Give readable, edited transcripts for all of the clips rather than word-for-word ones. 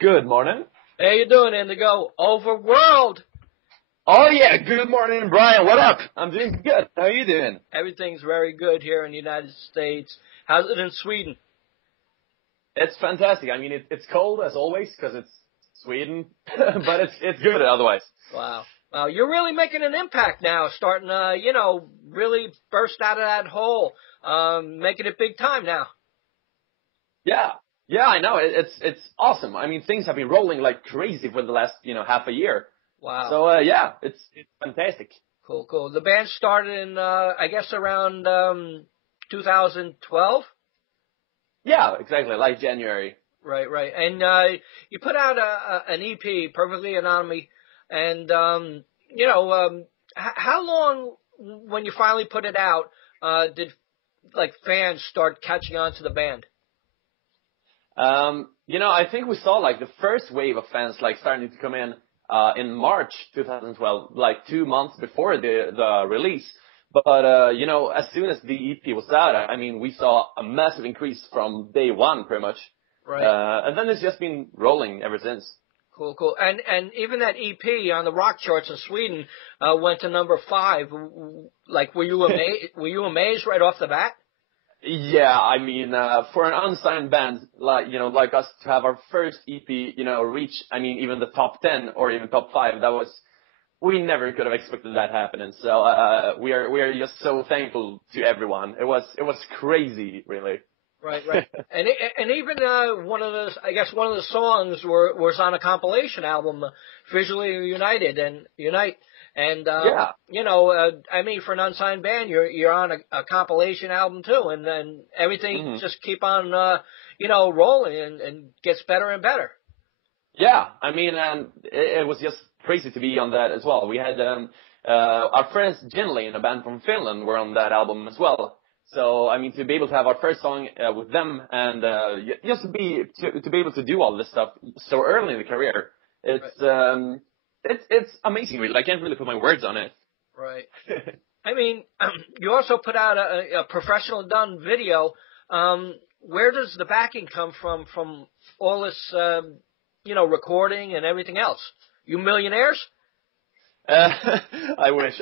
Good morning. How you doing, Endigo Overworld? Oh yeah, good morning, Brian. What up? I'm doing good. How are you doing? Everything's very good here in the United States. How's it in Sweden? It's fantastic. I mean, it's cold as always because it's Sweden, but it's good otherwise. Wow. Wow, you're really making an impact now, starting really burst out of that hole, making it big time now. Yeah, I know. It's awesome. I mean, things have been rolling like crazy for the last half a year. Wow. So yeah, it's fantastic. Cool. The band started in I guess around 2012. Yeah, exactly, like January. Right. And you put out an EP, Perfectly Anatomy, and how long when you finally put it out did fans start catching on to the band? I think we saw like the first wave of fans like starting to come in March 2012, like 2 months before the release. But as soon as the EP was out, I mean, we saw a massive increase from day one, pretty much. Right. And then it's just been rolling ever since. Cool. And even that EP on the rock charts in Sweden went to number 5. Like, were you amazed? Were you amazed right off the bat? Yeah, I mean, for an unsigned band like us to have our first EP, reach, I mean, even the top 10 or even top 5, we never could have expected that happening. So we are just so thankful to everyone. It was crazy, really. Right. and even one of the songs was on a compilation album, Visually United and Unite. And yeah. I mean, for an unsigned band, you're on a compilation album too, and then everything just keep on rolling and gets better and better. Yeah, I mean, it was just crazy to be on that as well. We had our friends Ginley, in a band from Finland, were on that album as well. So I mean, to be able to have our first song with them and just to be able to do all this stuff so early in the career, it's amazing. Really, I can't really put my words on it. Right. I mean, you also put out a professional done video. Where does the backing come from all this, recording and everything else? You millionaires? I wish.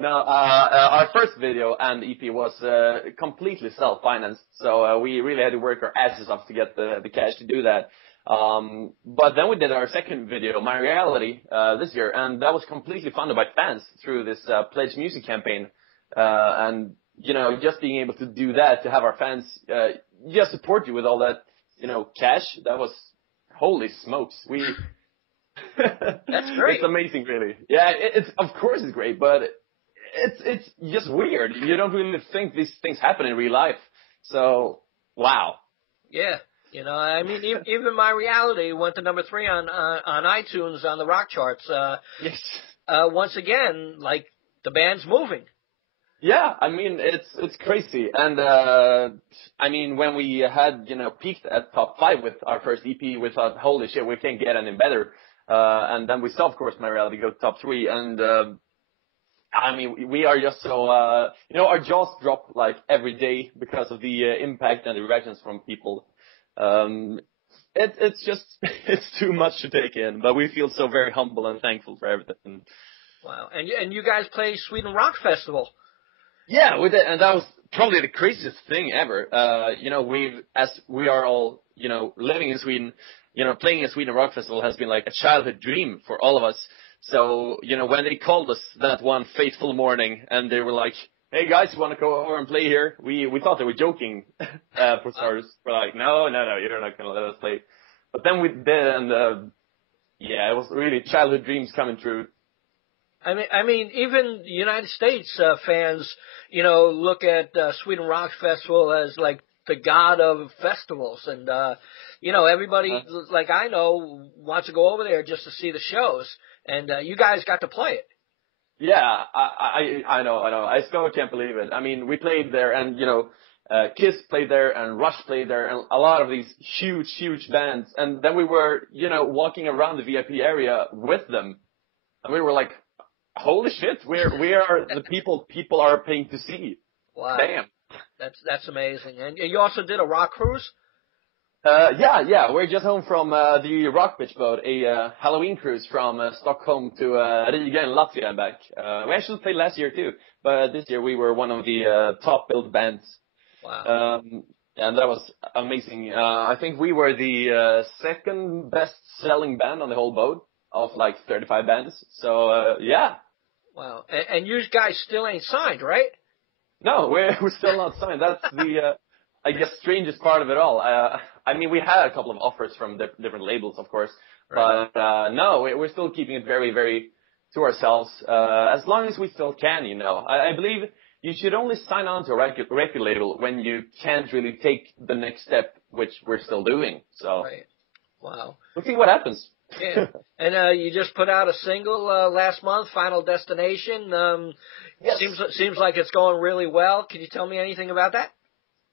No, our first video and EP was completely self-financed, so we really had to work our asses off to get the cash to do that. But then we did our second video, My Reality, this year, and that was completely funded by fans through this Pledge Music campaign. And just being able to do that, to have our fans just support you with all that cash, that was, holy smokes, That's great. It's amazing, really. Yeah, it's of course it's great, but it's just weird. You don't really think these things happen in real life. So, wow. Yeah. I mean, even My Reality went to number 3 on iTunes on the rock charts. Yes. Once again, like, the band's moving. Yeah, I mean, it's crazy. And, I mean, when we had, peaked at top 5 with our first EP, we thought, holy shit, we can't get any better. And then we saw, of course, My Reality go to top 3. And, I mean, we are just so, our jaws drop like every day because of the impact and the reactions from people. It's just, it's too much to take in, but we feel so very humble and thankful for everything. Wow. And you guys play Sweden Rock Festival. Yeah, we did, and that was probably the craziest thing ever. We are all, living in Sweden, playing a Sweden Rock Festival has been like a childhood dream for all of us. So, when they called us that one fateful morning and they were like, hey guys, you want to go over and play here? We thought they were joking, for starters. We're like, no, you're not going to let us play. But then we did, and, it was really childhood dreams coming true. I mean, even United States fans, look at Sweden Rock Festival as like the god of festivals, and everybody, like I know, wants to go over there just to see the shows, and you guys got to play it. Yeah, I know. I still can't believe it. I mean, we played there, and Kiss played there, and Rush played there, and a lot of these huge bands, and then we were walking around the VIP area with them, and we were like, holy shit, we are the people are paying to see. Wow. Damn. That's amazing. And you also did a rock cruise? Yeah. We're just home from the Rock Beach boat, a Halloween cruise from Stockholm to Riga in Latvia and back. We actually played last year too, but this year we were one of the top billed bands. Wow. And that was amazing. I think we were the second best selling band on the whole boat of like 35 bands. So yeah. Wow. And you guys still ain't signed, right? No, we're still not signed. That's the I guess strangest part of it all. I mean, we had a couple of offers from different labels, of course, Right. but no, we're still keeping it very, very to ourselves as long as we still can. You know, I believe you should only sign on to a record label when you can't really take the next step, which we're still doing. So Right. Wow. we'll see what happens. Yeah. And you just put out a single last month, Final Destination. Yes. Seems like it's going really well. Can you tell me anything about that?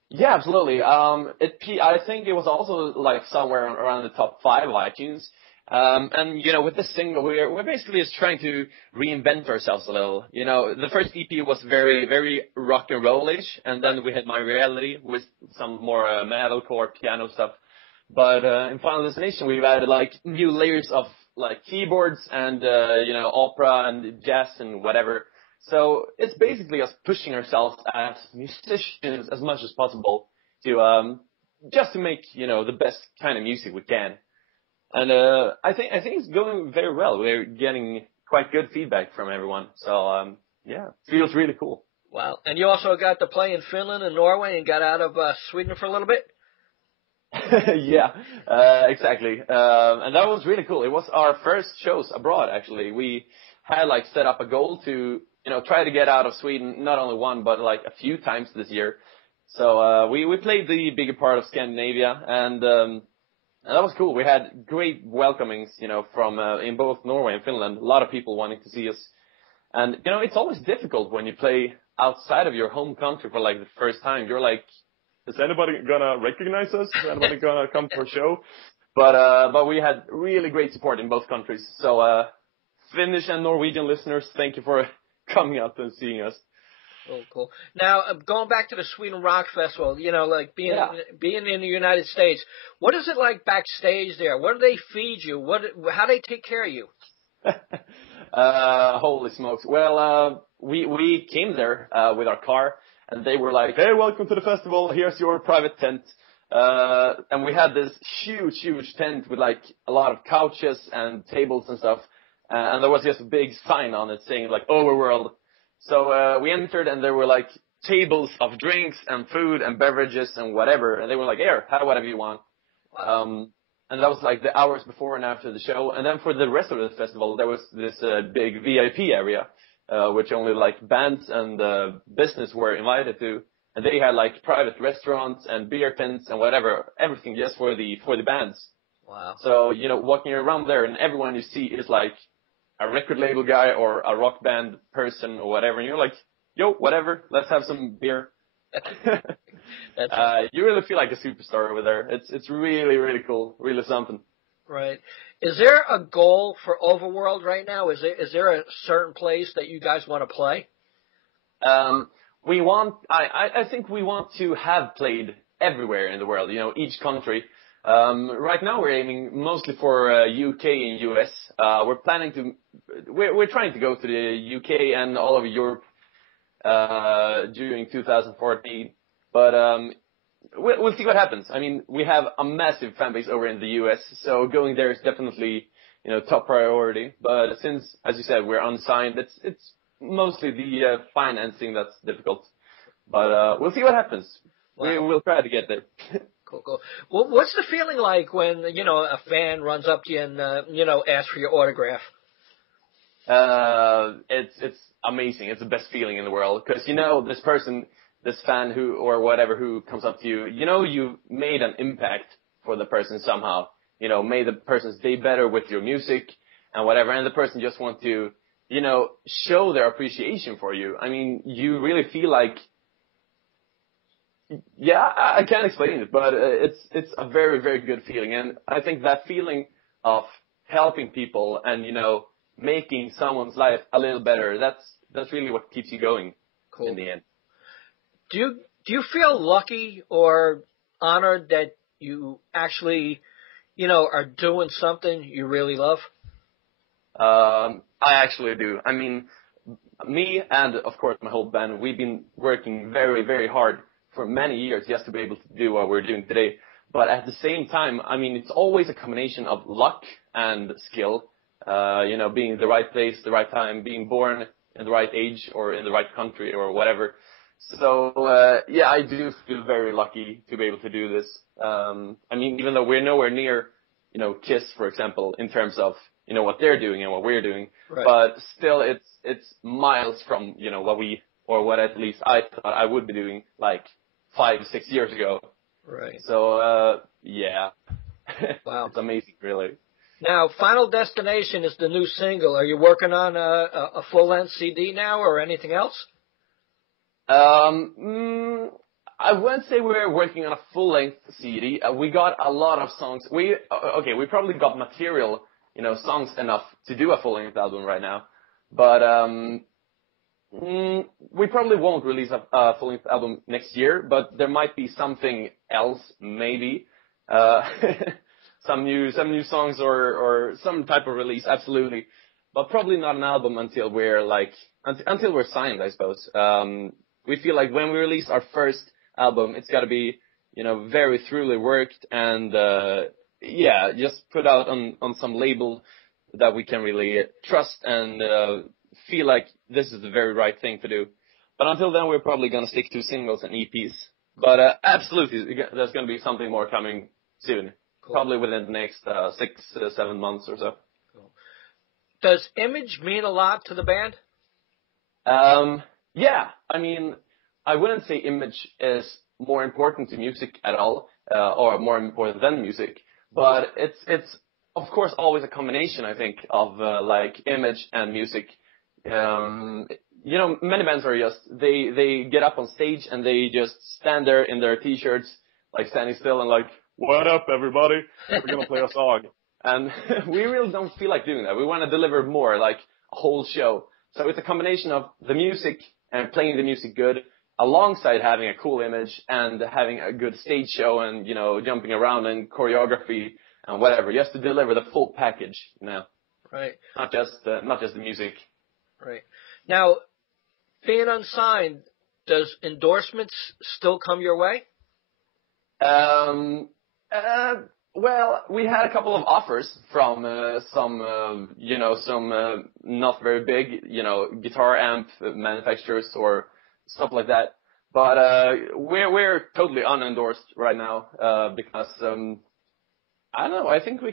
Yeah, absolutely. I think it was also like somewhere around the top 5 of iTunes. And you know, with this single, we're basically just trying to reinvent ourselves a little. You know, the first EP was very, very rock and roll-ish, and then we had My Reality with some more metalcore piano stuff. But in Final Destination, we've added like new layers of like keyboards and you know, opera and jazz and whatever. So it's basically us pushing ourselves as musicians as much as possible to just to make, you know, the best kind of music we can. And I think it's going very well. We're getting quite good feedback from everyone. So yeah, it feels really cool. Wow. And you also got to play in Finland and Norway and got out of Sweden for a little bit? Yeah, exactly. And that was really cool. It was our first shows abroad, actually. We had like set up a goal to, you know, try to get out of Sweden, not only one, but like a few times this year. So we played the bigger part of Scandinavia, and that was cool. We had great welcomings, you know, from in both Norway and Finland. A lot of people wanting to see us. And, you know, it's always difficult when you play outside of your home country for like the first time. You're like, is anybody gonna recognize us? Is anybody gonna come to our show? But we had really great support in both countries. So Finnish and Norwegian listeners, thank you for coming out and seeing us. Oh, cool. Now, going back to the Sweden Rock Festival, you know, like being in the United States, what is it like backstage there? What do they feed you? How do they take care of you? Holy smokes. Well, we came there with our car, and they were like, hey, welcome to the festival. Here's your private tent. And we had this huge tent with like a lot of couches and tables and stuff. And there was just a big sign on it saying like Overworld. So we entered, and there were like tables of drinks and food and beverages and whatever. And they were like, here, have whatever you want. And that was like the hours before and after the show. And then for the rest of the festival, there was this big VIP area, which only like bands and business were invited to. And they had like private restaurants and beer tents and whatever, everything just for the bands. Wow. So, you know, walking around there, and everyone you see is like a record label guy or a rock band person or whatever. And you're like, yo, whatever, let's have some beer. You really feel like a superstar over there. It's really, really cool. Really something. Right. Is there a goal for Overworld right now? Is there a certain place that you guys want to play? I think we want to have played everywhere in the world, you know, each country. Right now we're aiming mostly for UK and US. We're trying to go to the UK and all over Europe during 2014, but we'll see what happens. I mean, we have a massive fan base over in the US, so going there is definitely, you know, top priority. But since, as you said, we're unsigned, it's mostly the financing that's difficult. But we'll see what happens. Wow. We'll try to get there. Cool. Well, what's the feeling like when, you know, a fan runs up to you and, you know, asks for your autograph? It's amazing. It's the best feeling in the world, because, you know, this fan who comes up to you, you know, you made an impact for the person somehow, you know, made the person's day better with your music and whatever. And the person just wants to, you know, show their appreciation for you. I mean, you really feel like, yeah, I can't explain it, but it's a very, very good feeling. And I think that feeling of helping people and, you know, making someone's life a little better, that's really what keeps you going. In the end. Do you feel lucky or honored that you actually, are doing something you really love? I actually do. I mean, me and of course my whole band, we've been working very, very hard for many years just to be able to do what we're doing today. But at the same time, I mean, it's always a combination of luck and skill. Being in the right place, the right time, being born in the right age or in the right country or whatever. So, yeah, I do feel very lucky to be able to do this. I mean, even though we're nowhere near, Kiss, for example, in terms of, what they're doing and what we're doing. Right. But still, it's miles from, what at least I thought I would be doing like 5-6 years ago. Right. So, yeah. Wow. It's amazing, really. Now, Final Destination is the new single. Are you working on a full-length CD now or anything else? I wouldn't say we're working on a full-length CD. We got a lot of songs. We probably got material, songs enough to do a full-length album right now. But we probably won't release a full-length album next year. But there might be something else, maybe. Some new songs or some type of release, absolutely. But probably not an album until we're until we're signed, I suppose. We feel like when we release our first album, it's got to be, very thoroughly worked and, just put out on some label that we can really trust and, feel like this is the very right thing to do. But until then, we're probably going to stick to singles and EPs. But, absolutely, there's going to be something more coming soon. Cool. Probably within the next 6-7 months or so. Cool. Does image mean a lot to the band? Yeah. I mean, I wouldn't say image is more important to music at all, or more important than music. But it's of course always a combination, I think, of image and music. Many bands are just they get up on stage and they just stand there in their t-shirts, standing still and what up, everybody? We're going to play a song. And we really don't feel like doing that. We want to deliver more, like a whole show. So it's a combination of the music and playing the music good, alongside having a cool image and having a good stage show and, jumping around and choreography and whatever, just to deliver the full package, Right. Not just the music. Right. Now, being unsigned, does endorsements still come your way? Well, we had a couple of offers from some not very big, guitar amp manufacturers or stuff like that. But we're totally unendorsed right now because I don't know. I think we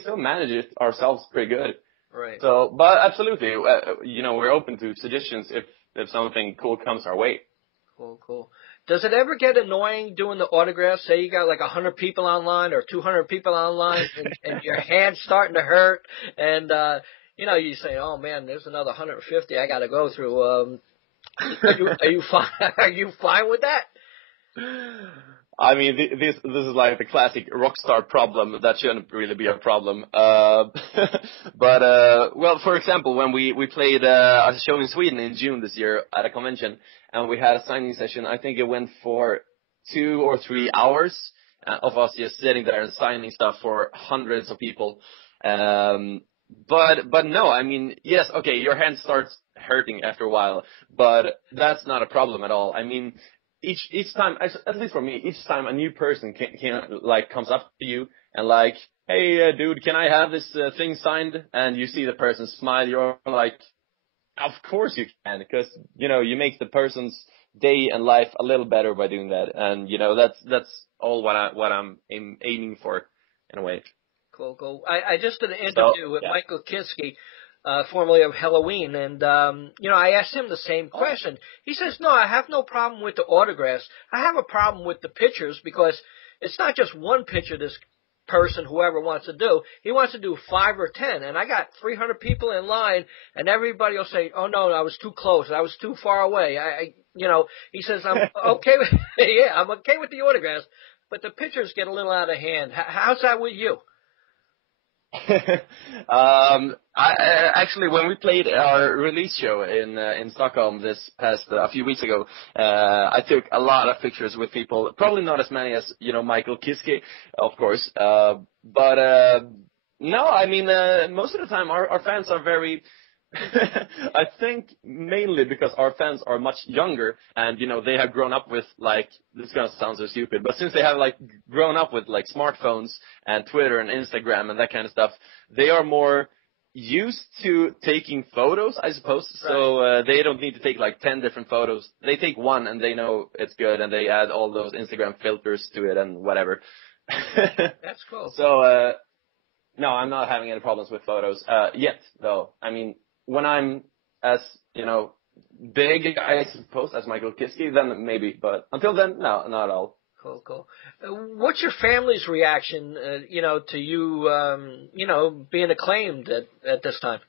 still manage it ourselves pretty good. Right. So, but absolutely, we're open to suggestions if something cool comes our way. Cool. Does it ever get annoying doing the autographs? Say you got 100 people online or 200 people online and your hand's starting to hurt and, you say, oh man, there's another 150 I got to go through. Are you fine? Are you fine with that? I mean, this is like the classic rock star problem. That shouldn't really be a problem. But well, for example, when we played a show in Sweden in June this year at a convention, and we had a signing session, I think it went for 2 or 3 hours of us just sitting there and signing stuff for hundreds of people. But no, I mean, yes, okay, your hand starts hurting after a while, but that's not a problem at all. I mean, each time, at least for me, each time a new person comes up to you and hey, dude, can I have this thing signed? And you see the person smile, you're like, of course you can, because, you make the person's day and life a little better by doing that. And, that's all what I'm aiming for in a way. Cool. I just did an interview with Michael Kinski, formerly of Halloween, and, I asked him the same question. He says, no, I have no problem with the autographs. I have a problem with the pictures because it's not just one picture this person, whoever wants to do. He wants to do 5 or 10, and I got 300 people in line, and everybody will say, oh, no, I was too close. I was too far away. He says, I'm okay with, I'm okay with the autographs, but the pictures get a little out of hand. How's that with you? Actually, when we played our release show in Stockholm this past a few weeks ago, I took a lot of pictures with people. Probably not as many as Michael Kiske, of course. But no, I mean most of the time our fans are very. I think mainly because our fans are much younger, and they have grown up with like, this is gonna sound so stupid, but since they have like grown up with like smartphones and Twitter and Instagram and that kind of stuff, they are more used to taking photos, I suppose. Right. So they don't need to take like 10 different photos. They take one and they know it's good, and they add all those Instagram filters to it and whatever. That's cool. So no, I'm not having any problems with photos yet, though. I mean, when I'm as, big, I suppose, as Michael Kiske, then maybe. But until then, no, not at all. Cool. What's your family's reaction, to you, being acclaimed at this time?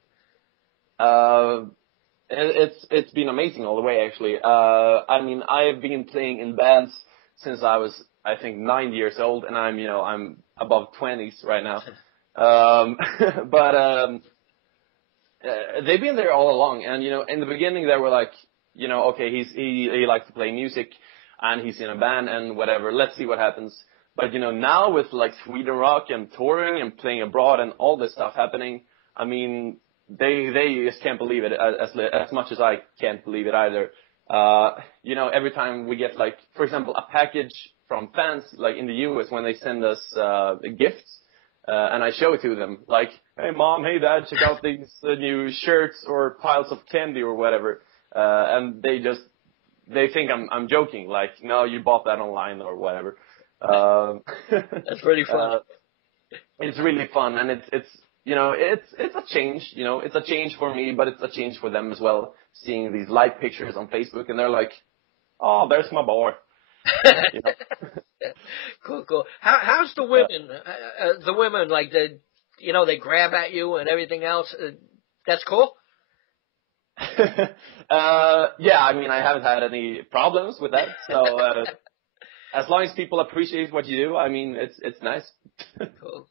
It's been amazing all the way, actually. I mean, I've been playing in bands since I was, I think, 9 years old, and I'm above 20s right now. But they've been there all along, and in the beginning they were like, okay, he likes to play music, and he's in a band and whatever. Let's see what happens. But now with like Sweden Rock and touring and playing abroad and all this stuff happening, I mean, they just can't believe it as much as I can't believe it either. Every time we get like, for example, a package from fans like in the US when they send us gifts. And I show it to them, like, hey mom, hey dad, check out these new shirts or piles of candy or whatever. And they think I'm joking, like, no, you bought that online or whatever. That's pretty fun. It's really fun, and it's a change, it's a change for me, but it's a change for them as well, seeing these live pictures on Facebook, and they're like, oh, there's my boy. Cool. How's the women? The women, like they grab at you and everything else. That's cool. Yeah, I mean, I haven't had any problems with that. So as long as people appreciate what you do, I mean, it's nice. Cool.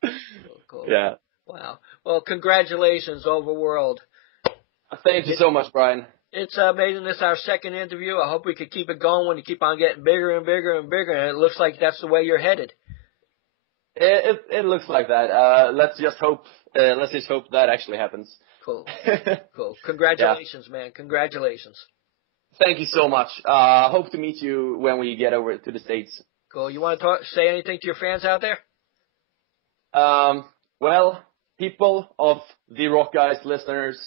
Yeah. Wow. Well, congratulations, Overworld. Thank you so much, Brian. It's amazing. This is our second interview. I hope we could keep it going when you keep on getting bigger and bigger and bigger. And it looks like that's the way you're headed. It looks like that. Let's just hope that actually happens. Cool. Congratulations, man. Congratulations. Thank you so much. Hope to meet you when we get over to the States. Cool. You want to say anything to your fans out there? Well, people of the Rockeyez listeners,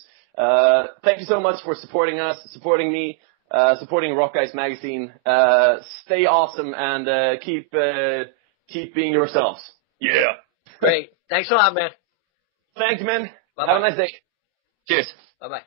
thank you so much for supporting us, supporting me, supporting Rockeyez magazine. Stay awesome and keep being yourselves. Yeah. Great. Thanks a lot, man. Thank you, man. Bye-bye. Have a nice day. Cheers. Bye-bye.